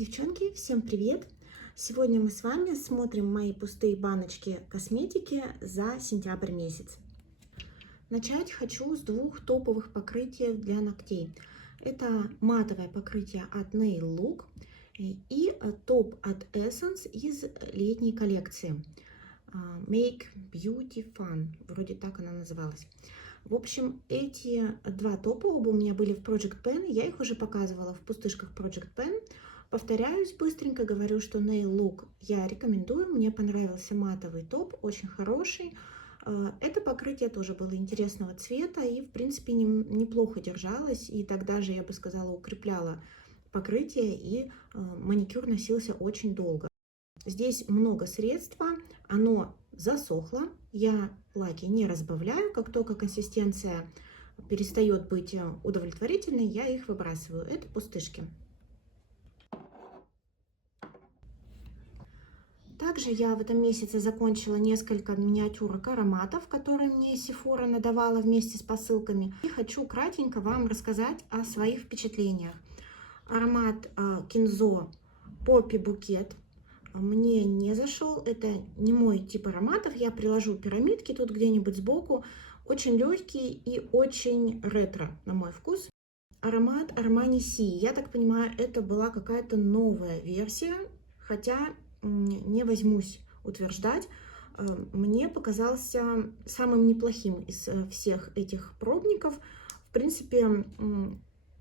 Девчонки, всем привет! Сегодня мы с вами смотрим мои пустые баночки косметики за сентябрь месяц. Начать хочу с двух топовых покрытий для ногтей. Это матовое покрытие от Nail Look и топ от Essence из летней коллекции Make Beauty Fun, вроде так она называлась. В общем, эти два топа оба у меня были в Project Pen, я их уже показывала в пустышках Project Pen. Повторяюсь быстренько, говорю, что Nail Look я рекомендую, мне понравился матовый топ, очень хороший. Это покрытие тоже было интересного цвета и, в принципе, неплохо держалось, и тогда же, я бы сказала, укрепляло покрытие, и маникюр носился очень долго. Здесь много средства, оно засохло, я лаки не разбавляю, как только консистенция перестает быть удовлетворительной, я их выбрасываю. Это пустышки. Также я в этом месяце закончила несколько миниатюрок ароматов, которые мне Sephora надавала вместе с посылками. И хочу кратенько вам рассказать о своих впечатлениях. Аромат Кинзо Poppy Bouquet мне не зашел, это не мой тип ароматов. Я приложу пирамидки тут где-нибудь сбоку. Очень легкий и очень ретро на мой вкус. Аромат Armani Sea. Я так понимаю, это была какая-то новая версия, хотя не возьмусь утверждать. Мне показался самым неплохим из всех этих пробников. В принципе,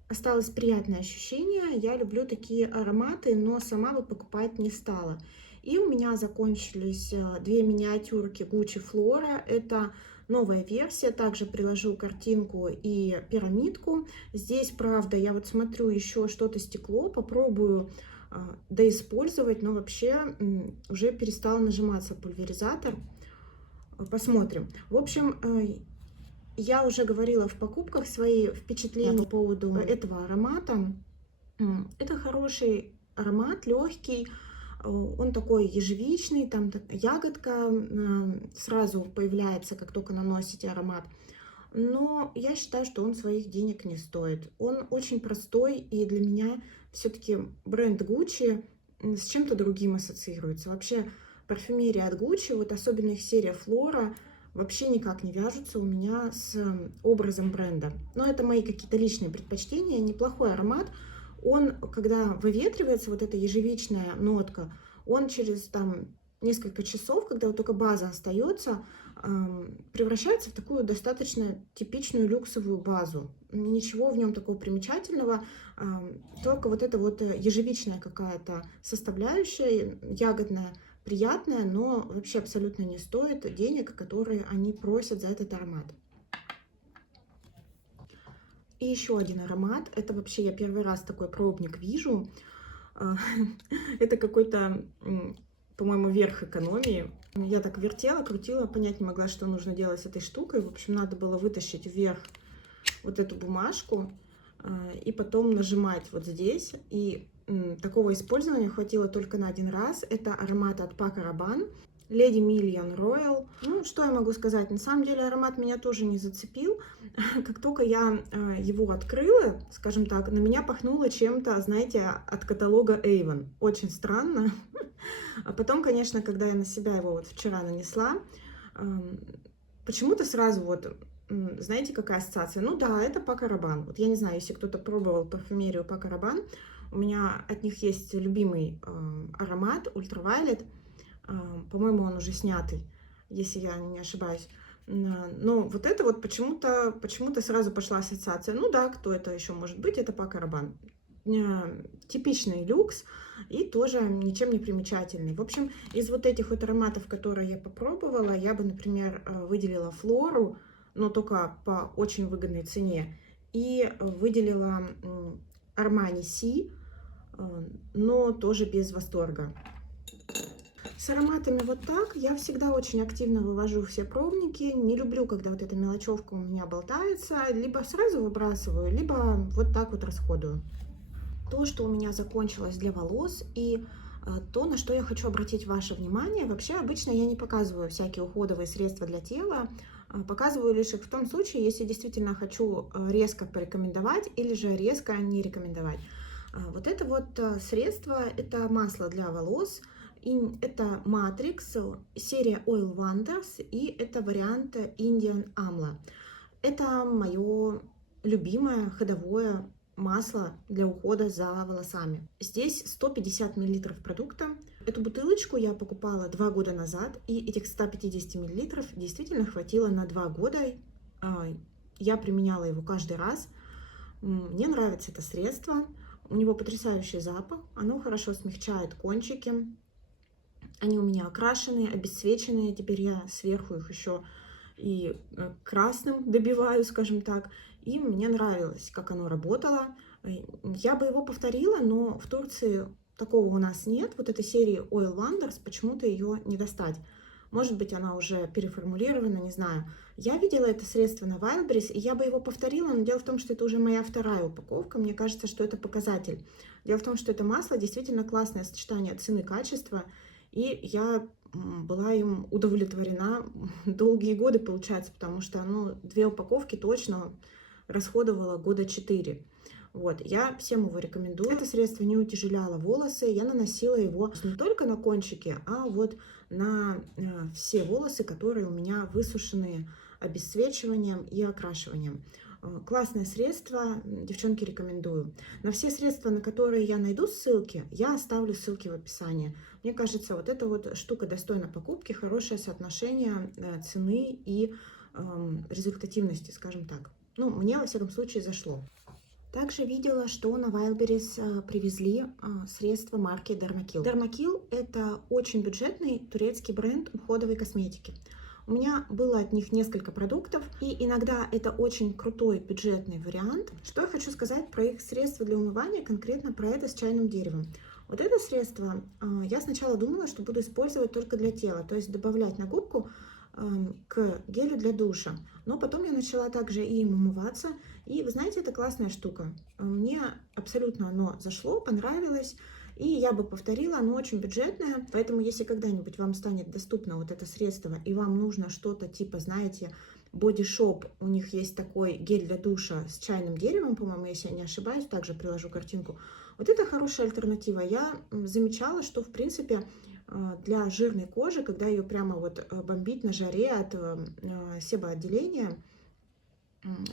осталось приятное ощущение. Я люблю такие ароматы, но сама бы покупать не стала. И у меня закончились две миниатюрки Gucci Flora. Это новая версия. Также приложу картинку и пирамидку. Здесь, правда, я вот смотрю, еще что-то стекло. Попробую доиспользовать, но вообще уже перестал нажиматься пульверизатор. Посмотрим. В общем, я уже говорила в покупках свои впечатления по поводу этого аромата. Это хороший аромат, легкий, он такой ежевичный, там ягодка сразу появляется, как только наносите аромат. Но я считаю, что он своих денег не стоит. Он очень простой, и для меня все-таки бренд Gucci с чем-то другим ассоциируется. Вообще парфюмерия от Gucci, вот особенно их серия Flora, вообще никак не вяжутся у меня с образом бренда. Но это мои какие-то личные предпочтения. Неплохой аромат. Он, когда выветривается, вот эта ежевичная нотка, он через там несколько часов, когда вот только база остается, превращается в такую достаточно типичную люксовую базу. Ничего в нем такого примечательного, только вот эта вот ежевичная какая-то составляющая, ягодная, приятная, но вообще абсолютно не стоит денег, которые они просят за этот аромат. И еще один аромат, это вообще я первый раз такой пробник вижу. Это какой-то, по-моему, верх экономии. Я так вертела, крутила, понять не могла, что нужно делать с этой штукой. В общем, надо было вытащить вверх вот эту бумажку и потом нажимать вот здесь. И такого использования хватило только на один раз. Это аромат от Paco Rabanne, Lady Million Royal. Ну, что я могу сказать? На самом деле аромат меня тоже не зацепил. Как только я его открыла, скажем так, на меня пахнуло чем-то, знаете, от каталога Avon. Очень странно. А потом, конечно, когда я на себя его вот вчера нанесла, почему-то сразу вот, знаете, какая ассоциация? Ну да, это Paco Rabanne. Вот я не знаю, если кто-то пробовал парфюмерию Paco Rabanne, у меня от них есть любимый аромат Ultraviolet. По-моему, он уже снятый, если я не ошибаюсь. Но вот это вот почему-то сразу пошла ассоциация. Ну да, кто это еще может быть? Это Paco Rabanne. Типичный люкс и тоже ничем не примечательный. В общем, из вот этих вот ароматов, которые я попробовала, я бы, например, выделила Флору, но только по очень выгодной цене. И выделила Armani Sea, но тоже без восторга. С ароматами вот так. Я всегда очень активно вывожу все пробники. Не люблю, когда вот эта мелочевка у меня болтается. Либо сразу выбрасываю, либо вот так вот расходую. То, что у меня закончилось для волос, и то, на что я хочу обратить ваше внимание. Вообще, обычно я не показываю всякие уходовые средства для тела. Показываю лишь их в том случае, если действительно хочу резко порекомендовать или же резко не рекомендовать. Вот это вот средство, это масло для волос, и это Matrix, серия Oil Wonders, и это вариант Indian Amla. Это мое любимое ходовое масло для ухода за волосами. Здесь 150 мл продукта. Эту бутылочку я покупала 2 года назад, и этих 150 мл действительно хватило на 2 года. Я применяла его каждый раз. Мне нравится это средство. У него потрясающий запах. Оно хорошо смягчает кончики. Они у меня окрашенные, обесцвеченные. Теперь я сверху их еще и красным добиваю, скажем так. И мне нравилось, как оно работало. Я бы его повторила, но в Турции такого у нас нет. Вот этой серии Oil Wonders почему-то ее не достать. Может быть, она уже переформулирована, не знаю. Я видела это средство на Wildberries, и я бы его повторила, но дело в том, что это уже моя вторая упаковка. Мне кажется, что это показатель. Дело в том, что это масло действительно классное сочетание цены-качества, и я была им удовлетворена долгие годы, получается, потому что, ну, 2 упаковки точно расходовала года 4. Вот, я всем его рекомендую. Это средство не утяжеляло волосы, я наносила его не только на кончики, а вот на все волосы, которые у меня высушенные обесцвечиванием и окрашиванием. Классное средство, девчонки, рекомендую. На все средства, на которые я найду ссылки, я оставлю ссылки в описании. Мне кажется, вот эта вот штука достойна покупки, хорошее соотношение цены и результативности, скажем так. Ну, мне, во всяком случае, зашло. Также видела, что на Wildberries привезли средства марки Dermakill. Dermakill – это очень бюджетный турецкий бренд уходовой косметики. У меня было от них несколько продуктов, и иногда это очень крутой бюджетный вариант. Что я хочу сказать про их средства для умывания, конкретно про это с чайным деревом. Вот это средство я сначала думала, что буду использовать только для тела, то есть добавлять на губку к гелю для душа. Но потом я начала также и им умываться. И вы знаете, это классная штука. Мне абсолютно оно зашло, понравилось. И я бы повторила, оно очень бюджетное. Поэтому если когда-нибудь вам станет доступно вот это средство, и вам нужно что-то типа, знаете, Body Shop, у них есть такой гель для душа с чайным деревом, по-моему, если я не ошибаюсь, также приложу картинку. Вот это хорошая альтернатива. Я замечала, что в принципе для жирной кожи, когда ее прямо вот бомбить на жаре от себоотделения,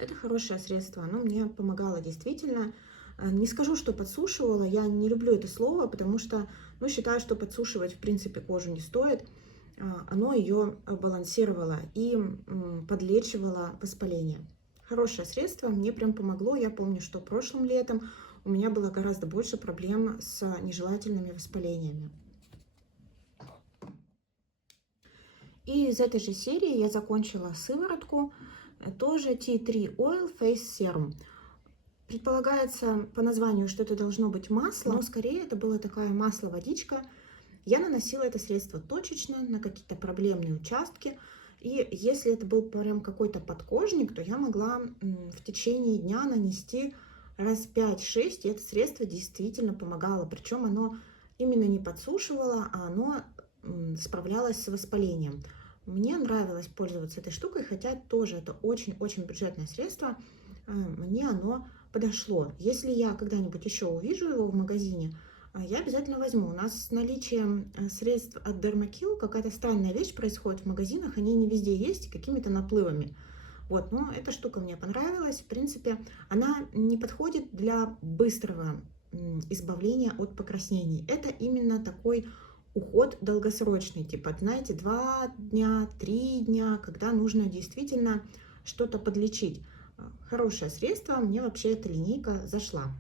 это хорошее средство. Оно мне помогало действительно. Не скажу, что подсушивала, я не люблю это слово, потому что, ну, считаю, что подсушивать в принципе кожу не стоит. Оно ее балансировало и подлечивало воспаление. Хорошее средство, мне прям помогло. Я помню, что прошлым летом у меня было гораздо больше проблем с нежелательными воспалениями. И из этой же серии я закончила сыворотку, тоже Tea Tree Oil Face Serum. Предполагается по названию, что это должно быть масло, но скорее это была такая масло-водичка. Я наносила это средство точечно на какие-то проблемные участки. И если это был прям какой-то подкожник, то я могла в течение дня нанести раз 5-6, и это средство действительно помогало. Причем оно именно не подсушивало, а оно справлялась с воспалением. Мне нравилось пользоваться этой штукой, хотя тоже это очень-очень бюджетное средство. Мне оно подошло. Если я когда-нибудь еще увижу его в магазине, я обязательно возьму. У нас с наличием средств от Dermakill какая-то странная вещь происходит в магазинах. Они не везде есть, какими-то наплывами. Вот, но эта штука мне понравилась. В принципе, она не подходит для быстрого избавления от покраснений. Это именно такой уход долгосрочный, типа, знаете, 2 дня, 3 дня, когда нужно действительно что-то подлечить. Хорошее средство, мне вообще эта линейка зашла.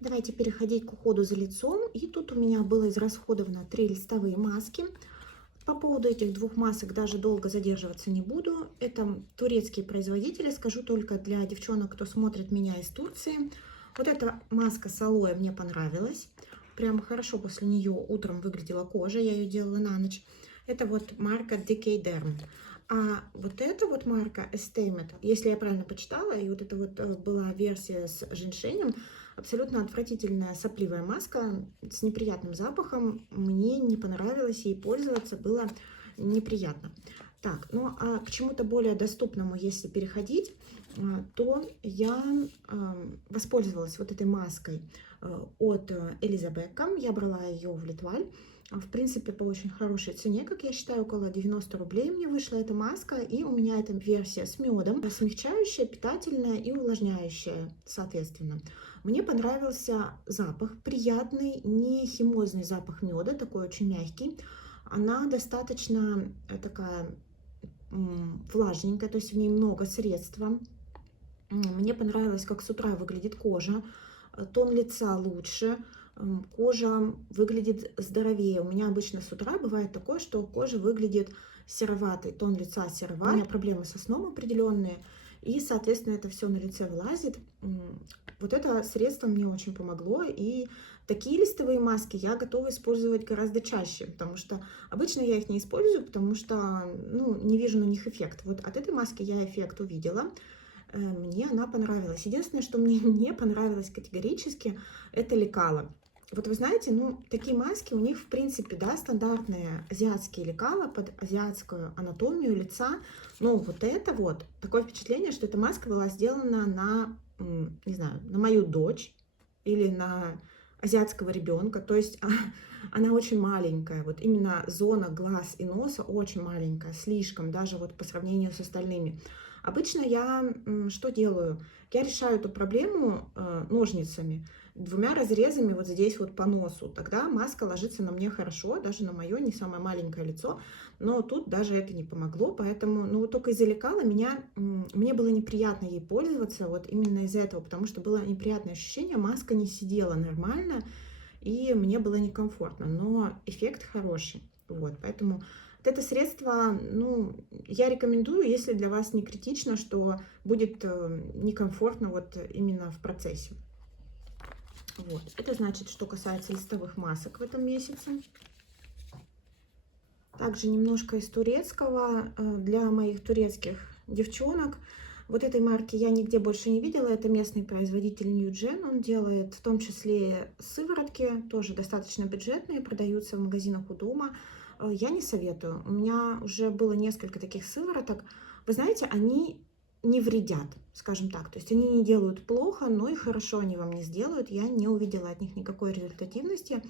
Давайте переходить к уходу за лицом. И тут у меня было израсходовано 3 листовые маски. По поводу этих 2 масок даже долго задерживаться не буду. Это турецкие производители, скажу только для девчонок, кто смотрит меня из Турции. Вот эта маска с алоэ мне понравилась. Прям хорошо после нее утром выглядела кожа, я ее делала на ночь. Это вот марка Decay Derm. А вот эта вот марка Esteemed, если я правильно почитала, и вот это вот была версия с женьшенем, абсолютно отвратительная сопливая маска с неприятным запахом. Мне не понравилось, ей пользоваться было неприятно. Так, ну а к чему-то более доступному, если переходить, то я воспользовалась вот этой маской от Элизабека. Я брала ее в Литваль. В принципе, по очень хорошей цене, как я считаю, около 90 рублей мне вышла эта маска. И у меня эта версия с медом, смягчающая, питательная и увлажняющая, соответственно. Мне понравился запах, приятный, не химозный запах меда, такой очень мягкий. Она достаточно такая влажненькая, то есть в ней много средства. Мне понравилось, как с утра выглядит кожа, тон лица лучше, кожа выглядит здоровее. У меня обычно с утра бывает такое, что кожа выглядит сероватой, тон лица сероватый. У меня проблемы со сном определенные, и, соответственно, это все на лице влазит. Вот это средство мне очень помогло, и такие листовые маски я готова использовать гораздо чаще, потому что обычно я их не использую, потому что, ну, не вижу на них эффект. Вот от этой маски я эффект увидела. Мне она понравилась. Единственное, что мне не понравилось категорически, это лекало. Вот вы знаете, ну, такие маски, у них, в принципе, да, стандартные азиатские лекала под азиатскую анатомию лица. Но вот это вот, такое впечатление, что эта маска была сделана на, не знаю, на мою дочь или на азиатского ребенка. То есть она очень маленькая. Вот именно зона глаз и носа очень маленькая, слишком, даже вот по сравнению с остальными. Обычно я что делаю? Я решаю эту проблему ножницами, двумя разрезами вот здесь вот по носу. Тогда маска ложится на мне хорошо, даже на мое не самое маленькое лицо. Но тут даже это не помогло, поэтому, ну, вот только из-за лекала мне было неприятно ей пользоваться, вот именно из-за этого, потому что было неприятное ощущение, маска не сидела нормально, и мне было некомфортно, но эффект хороший, вот, поэтому это средство, ну, я рекомендую, если для вас не критично, что будет некомфортно вот именно в процессе. Вот. Это значит, что касается листовых масок в этом месяце. Также немножко из турецкого для моих турецких девчонок. Вот этой марки я нигде больше не видела. Это местный производитель Ньюджен. Он делает в том числе сыворотки, тоже достаточно бюджетные, продаются в магазинах у дома. Я не советую. У меня уже было несколько таких сывороток. Вы знаете, они не вредят, скажем так. То есть они не делают плохо, но и хорошо они вам не сделают. Я не увидела от них никакой результативности.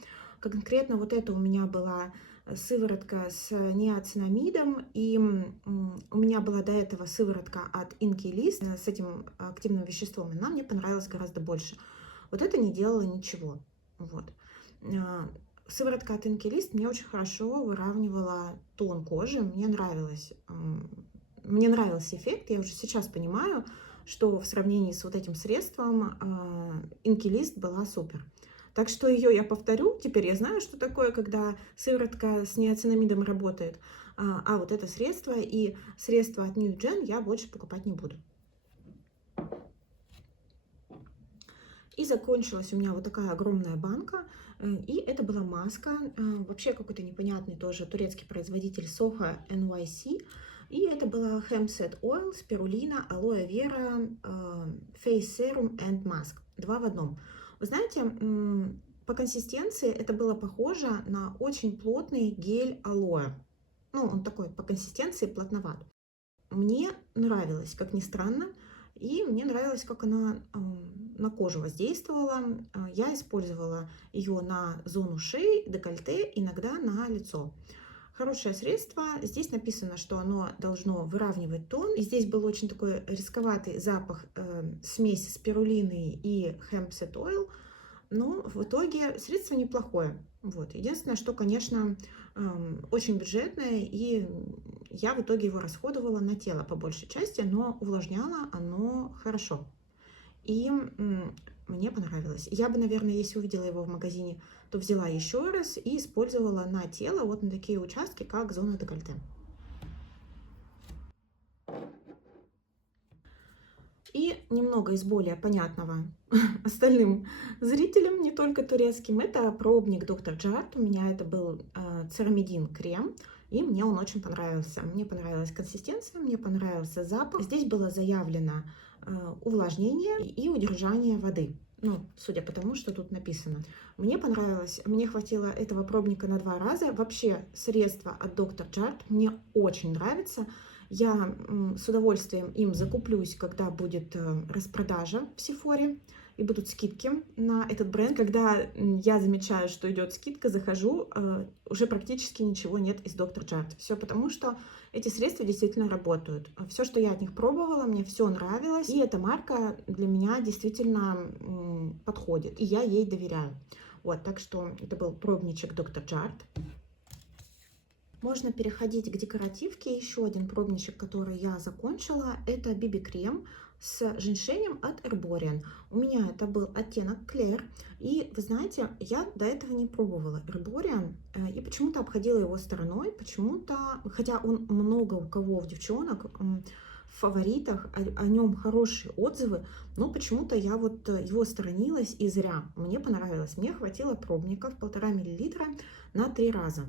Конкретно вот это у меня была сыворотка с неоцинамидом, и у меня была до этого сыворотка от Инки Лист с этим активным веществом, и она мне понравилась гораздо больше. Вот это не делала ничего. Вот. Сыворотка от Инки Лист мне очень хорошо выравнивала тон кожи, мне нравился эффект. Я уже сейчас понимаю, что в сравнении с вот этим средством Инки Лист была супер. Так что ее я повторю. Теперь я знаю, что такое, когда сыворотка с неоцинамидом работает. А вот это средство и средство от Ньюджен я больше покупать не буду. И закончилась у меня вот такая огромная банка. И это была маска. Вообще какой-то непонятный тоже турецкий производитель Soho NYC. И это была Hemp Seed Oil, спирулина, алоэ вера, Face Serum and Mask. 2 в одном. Вы знаете, по консистенции это было похоже на очень плотный гель алоэ. Ну, он такой по консистенции плотноват. Мне нравилось, как ни странно, и мне нравилось, как она на кожу воздействовала. Я использовала ее на зону шеи, декольте, иногда на лицо. Хорошее средство. Здесь написано, что оно должно выравнивать тон. И здесь был очень такой рисковатый запах смеси спирулины и Hemp Seed Oil. Но в итоге средство неплохое. Вот. Единственное, что, конечно, очень бюджетное. И я в итоге его расходовала на тело по большей части. Но увлажняло оно хорошо. И мне понравилось. Я бы, наверное, если увидела его в магазине, то взяла еще раз и использовала на тело, вот на такие участки, как зона декольте. И немного из более понятного остальным зрителям, не только турецким, это пробник Dr. Jart. У меня это был церамидин крем, и мне он очень понравился. Мне понравилась консистенция, мне понравился запах. Здесь было заявлено увлажнение и удержание воды. Ну, судя по тому, что тут написано. Мне понравилось, мне хватило этого пробника на 2 раза. Вообще, средство от Dr. Jart мне очень нравится. Я с удовольствием им закуплюсь, когда будет распродажа в Сефоре и будут скидки на этот бренд. Когда я замечаю, что идет скидка, захожу, уже практически ничего нет из Dr. Jart. Все потому, что эти средства действительно работают. Все, что я от них пробовала, мне все нравилось. И эта марка для меня действительно подходит. И я ей доверяю. Вот, так что это был пробничек Dr. Jart. Можно переходить к декоративке. Еще один пробничек, который я закончила, это BB-крем с женьшенем от Herborian. У меня это был оттенок Claire. И вы знаете, я до этого не пробовала Herborian и почему-то обходила его стороной. Почему-то, хотя он много у кого, в девчонок, в фаворитах, о нем хорошие отзывы, но почему-то я вот его сторонилась и зря. Мне понравилось. Мне хватило пробников 1,5 мл на 3 раза.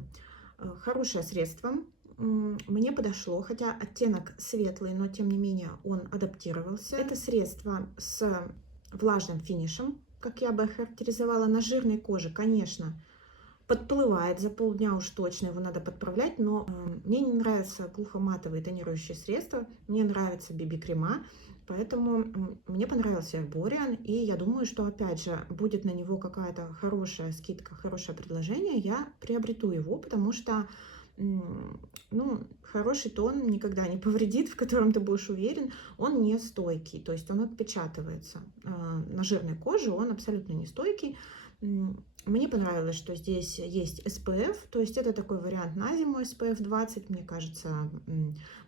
Хорошее средство, мне подошло, хотя оттенок светлый, но тем не менее он адаптировался. Это средство с влажным финишем, как я бы охарактеризовала, на жирной коже, конечно, подплывает за полдня уж точно, его надо подправлять, но мне не нравятся глухоматовые тонирующие средства, мне нравятся BB-крема, поэтому мне понравился Herborian, и я думаю, что опять же будет на него какая-то хорошая скидка, хорошее предложение, я приобрету его, потому что ну, хороший тон никогда не повредит, в котором ты будешь уверен, он не стойкий, то есть он отпечатывается на жирной коже, он абсолютно не стойкий. Мне понравилось, что здесь есть SPF, то есть это такой вариант на зиму SPF 20, мне кажется,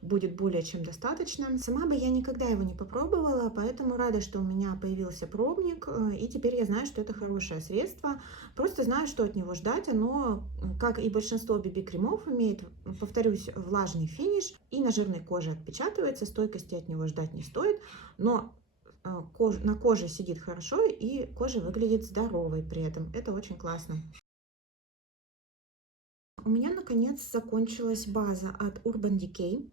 будет более чем достаточно. Сама бы я никогда его не попробовала, поэтому рада, что у меня появился пробник, и теперь я знаю, что это хорошее средство. Просто знаю, что от него ждать. Оно, как и большинство BB-кремов, имеет, повторюсь, влажный финиш и на жирной коже отпечатывается, стойкости от него ждать не стоит, но на коже сидит хорошо и кожа выглядит здоровой при этом. Это очень классно. У меня наконец закончилась база от Urban Decay.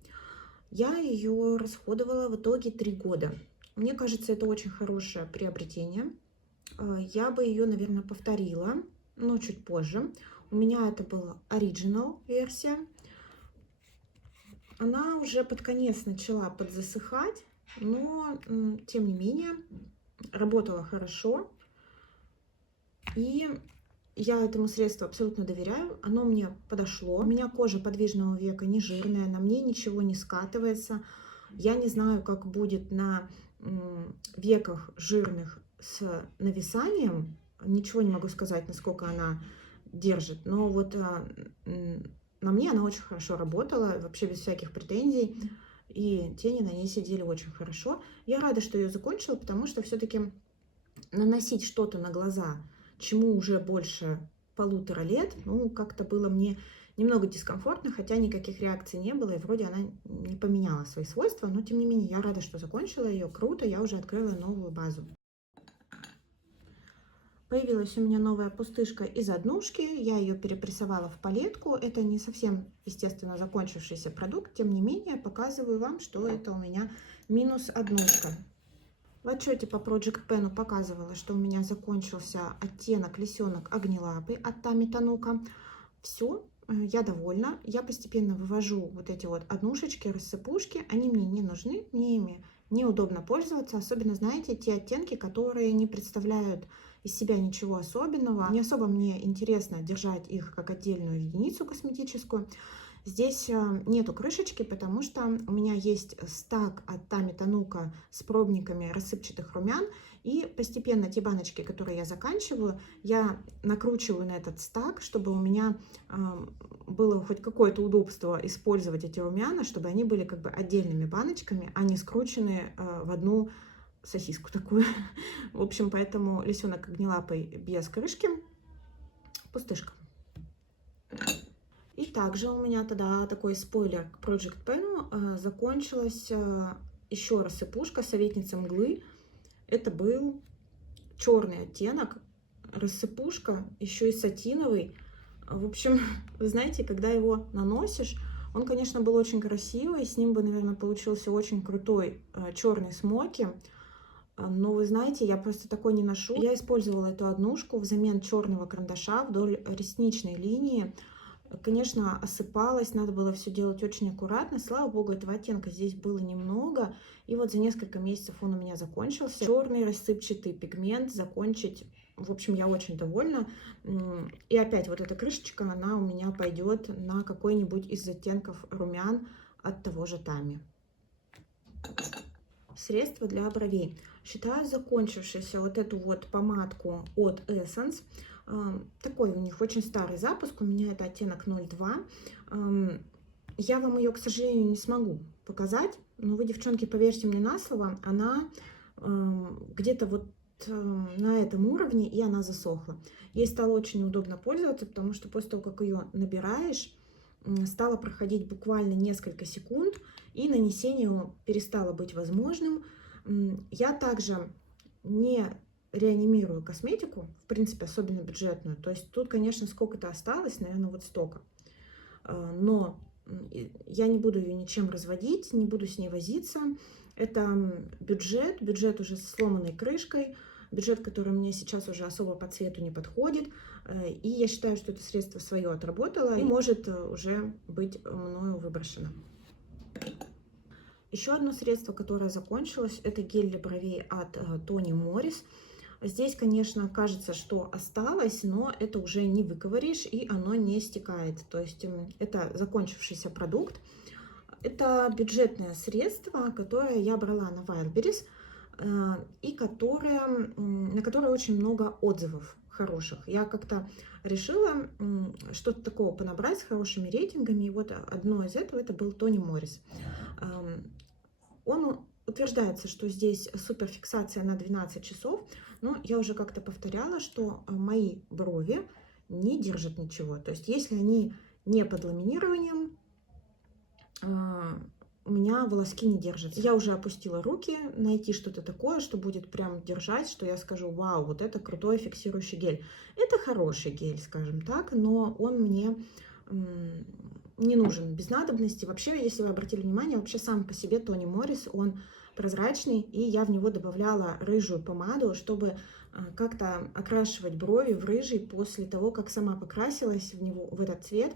Я ее расходовала в итоге 3 года. Мне кажется, это очень хорошее приобретение. Я бы ее, наверное, повторила, но чуть позже. У меня это была Original версия. Она уже под конец начала подзасыхать, но тем не менее работала хорошо. И я этому средству абсолютно доверяю. Оно мне подошло. У меня кожа подвижного века не жирная, на мне ничего не скатывается. Я не знаю, как будет на веках жирных с нависанием. Ничего не могу сказать, насколько она держит. Но вот на мне она очень хорошо работала, вообще без всяких претензий. И тени на ней сидели очень хорошо. Я рада, что ее закончила, потому что все-таки наносить что-то на глаза, чему уже больше 1,5 лет, ну, как-то было мне немного дискомфортно, хотя никаких реакций не было, и вроде она не поменяла свои свойства, но тем не менее я рада, что закончила ее. Круто, я уже открыла новую базу. Появилась у меня новая пустышка из однушки, я ее перепрессовала в палетку. Это не совсем, естественно, закончившийся продукт, тем не менее показываю вам, что это у меня минус однушка. В отчете по Project Pen показывала, что у меня закончился оттенок лисенок огнелапый от Тами Танука. Все, я довольна. Я постепенно вывожу вот эти вот однушечки, рассыпушки. Они мне не нужны, мне ими неудобно пользоваться. Особенно, знаете, те оттенки, которые не представляют из себя ничего особенного. Не особо мне интересно держать их как отдельную единицу косметическую. Здесь нету крышечки, потому что у меня есть стак от Тами Танука с пробниками рассыпчатых румян. И постепенно те баночки, которые я заканчиваю, я накручиваю на этот стак, чтобы у меня было хоть какое-то удобство использовать эти румяна, чтобы они были как бы отдельными баночками, а не скручены в одну сосиску такую. В общем, поэтому лисенок огнелапый без крышки, пустышка. И также у меня тогда такой спойлер к Project Pen. Закончилась еще рассыпушка советница мглы. Это был черный оттенок, рассыпушка, еще и сатиновый. В общем, вы знаете, когда его наносишь, он, конечно, был очень красивый. С ним бы, наверное, получился очень крутой черный смоки. Но вы знаете, я просто такой не ношу. Я использовала эту однушку взамен черного карандаша вдоль ресничной линии. Конечно, осыпалась, надо было все делать очень аккуратно. Слава богу, этого оттенка здесь было немного. И вот за несколько месяцев он у меня закончился. Черный рассыпчатый пигмент закончить. В общем, я очень довольна. И опять вот эта крышечка, она у меня пойдет на какой-нибудь из оттенков румян от того же Тами. Средство для бровей. Считаю закончившуюся вот эту вот помадку от Essence. Такой у них очень старый запуск, у меня это оттенок 02. Я вам ее, к сожалению, не смогу показать, но вы, девчонки, поверьте мне на слово, она где-то вот на этом уровне, и она засохла. Ей стало очень неудобно пользоваться, потому что после того, как ее набираешь, стало проходить буквально несколько секунд, и нанесение перестало быть возможным. Я также не реанимирую косметику, в принципе, особенно бюджетную. То есть тут, конечно, сколько-то осталось, наверное, вот столько. Но я не буду ее ничем разводить, не буду с ней возиться. Это бюджет уже с сломанной крышкой, бюджет, который мне сейчас уже особо по цвету не подходит. И я считаю, что это средство свое отработало и может уже быть мною выброшено. Еще одно средство, которое закончилось, это гель для бровей от Toni Morris. Здесь, конечно, кажется, что осталось, но это уже не выковыришь, и оно не стекает. То есть это закончившийся продукт. Это бюджетное средство, которое я брала на Wildberries, и на которое очень много отзывов хороших. Я как-то решила что-то такого понабрать с хорошими рейтингами, и вот одно из этого это был Toni Morris. Он утверждается, что здесь суперфиксация на 12 часов, но я уже как-то повторяла, что мои брови не держат ничего. То есть если они не под ламинированием, у меня волоски не держатся. Я уже опустила руки, найти что-то такое, что будет прям держать, что я скажу: вау, вот это крутой фиксирующий гель. Это хороший гель, скажем так, но он мне не нужен без надобности. Вообще, если вы обратили внимание, вообще сам по себе Toni Morris, он прозрачный, и я в него добавляла рыжую помаду, чтобы как-то окрашивать брови в рыжий после того, как сама покрасилась в этот цвет.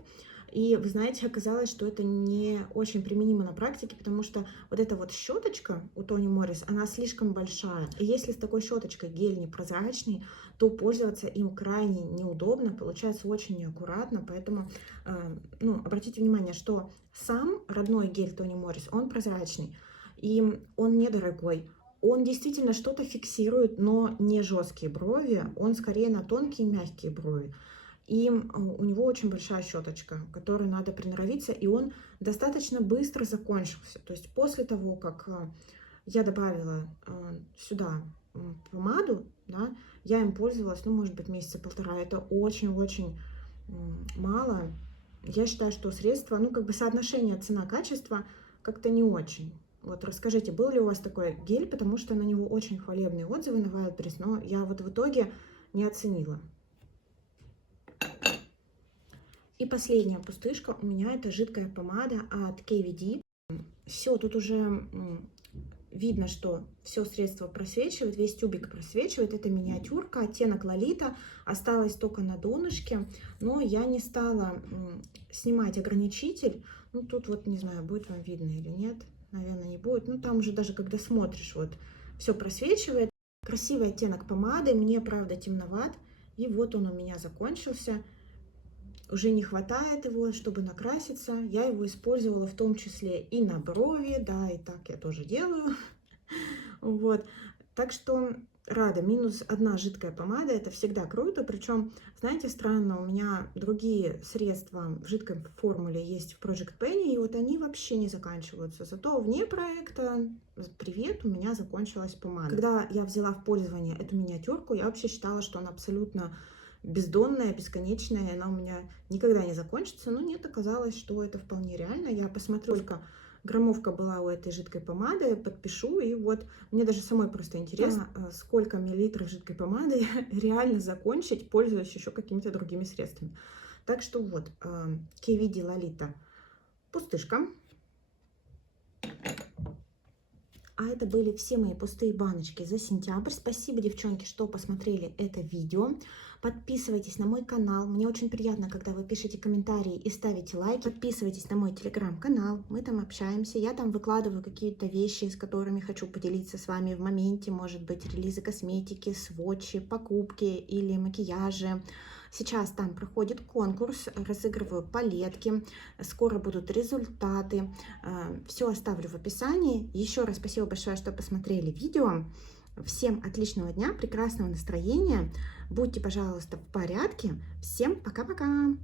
И вы знаете, оказалось, что это не очень применимо на практике, потому что вот эта вот щеточка у Toni Morris, она слишком большая. И если с такой щеточкой гель непрозрачный, то пользоваться им крайне неудобно, получается очень неаккуратно. Поэтому обратите внимание, что сам родной гель Toni Morris, он прозрачный, и он недорогой. Он действительно что-то фиксирует, но не жесткие брови, он скорее на тонкие мягкие брови. И у него очень большая щеточка, к которой надо приноровиться, и он достаточно быстро закончился. То есть после того, как я добавила сюда помаду, да, я им пользовалась, ну, может быть, месяца полтора. Это очень-очень мало. Я считаю, что средство, ну, как бы соотношение цена-качество как-то не очень. Вот расскажите, был ли у вас такой гель, потому что на него очень хвалебные отзывы на Wildberries, но я вот в итоге не оценила. И последняя пустышка у меня это жидкая помада от KVD. Все, тут уже видно, что все средство просвечивает, весь тюбик просвечивает. Это миниатюрка, оттенок Лолита. Осталось только на донышке, но я не стала снимать ограничитель. Ну, тут вот, не знаю, будет вам видно или нет. Наверное, не будет. Ну, там уже даже когда смотришь, вот, все просвечивает. Красивый оттенок помады. Мне, правда, темноват. И вот он у меня закончился. Уже не хватает его, чтобы накраситься. Я его использовала в том числе и на брови, да, и так я тоже делаю. Вот. Так что рада. Минус одна жидкая помада, это всегда круто. Причем, знаете, странно, у меня другие средства в жидкой формуле есть в Project Penny, и вот они вообще не заканчиваются. Зато вне проекта, привет, у меня закончилась помада. Когда я взяла в пользование эту миниатюрку, я вообще считала, что она абсолютно бездонная, бесконечная, и она у меня никогда не закончится. Но нет, оказалось, что это вполне реально. Я посмотрю, сколько граммовка была у этой жидкой помады, подпишу, и вот мне даже самой просто интересно, сколько миллилитров жидкой помады реально закончить, пользуясь еще какими-то другими средствами. Так что вот, KVD Lolita пустышка. А это были все мои пустые баночки за сентябрь. Спасибо, девчонки, что посмотрели это видео. Подписывайтесь на мой канал. Мне очень приятно, когда вы пишете комментарии и ставите лайки. Подписывайтесь на мой телеграм-канал. Мы там общаемся. Я там выкладываю какие-то вещи, с которыми хочу поделиться с вами в моменте. Может быть, релизы косметики, сводчи, покупки или макияжи. Сейчас там проходит конкурс, разыгрываю палетки, скоро будут результаты. Все оставлю в описании. Еще раз спасибо большое, что посмотрели видео. Всем отличного дня, прекрасного настроения. Будьте, пожалуйста, в порядке. Всем пока-пока!